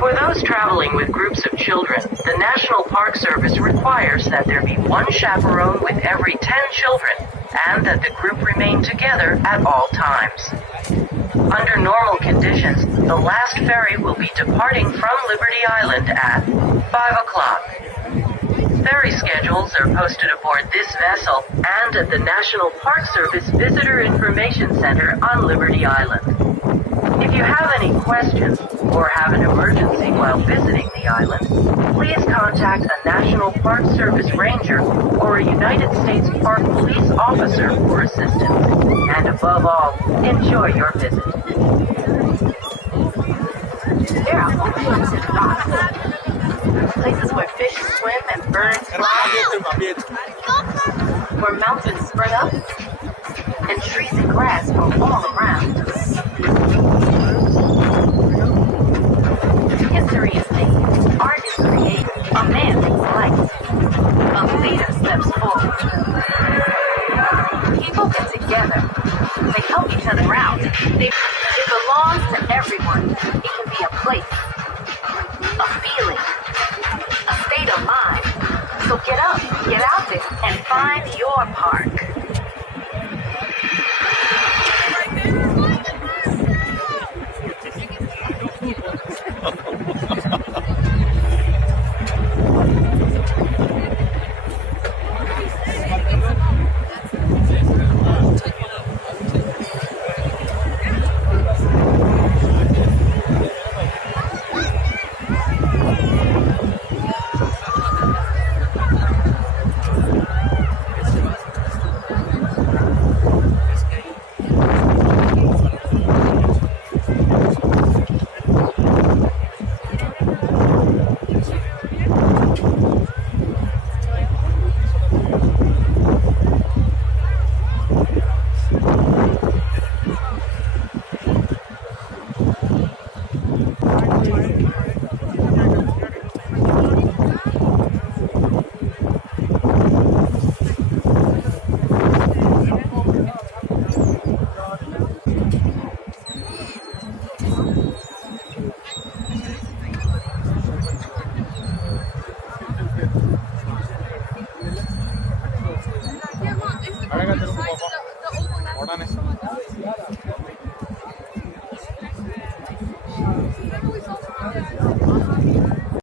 For those traveling with groups of children, the National Park Service requires that there be one chaperone with every 10 children, and that the group remain together at all times. Under normal conditions, the last ferry will be departing from Liberty Island at 5 o'clock. Ferry schedules are posted aboard this vessel and at the National Park Service Visitor Information Center on Liberty Island. If you have any questions or have an emergency while visiting the island, please contact a National Park Service ranger or a United States Park Police officer for assistance. And above all, enjoy your visit. There are pools and rocks, places where fish swim and birds fly, where mountains spread up, and trees and grass grow all around. History is made, art is created, a man takes life, a leader steps forward. People get together, they help each other out. It belongs to everyone. It can be a place, a feeling, a state of mind. So get up, get out there, and find your park.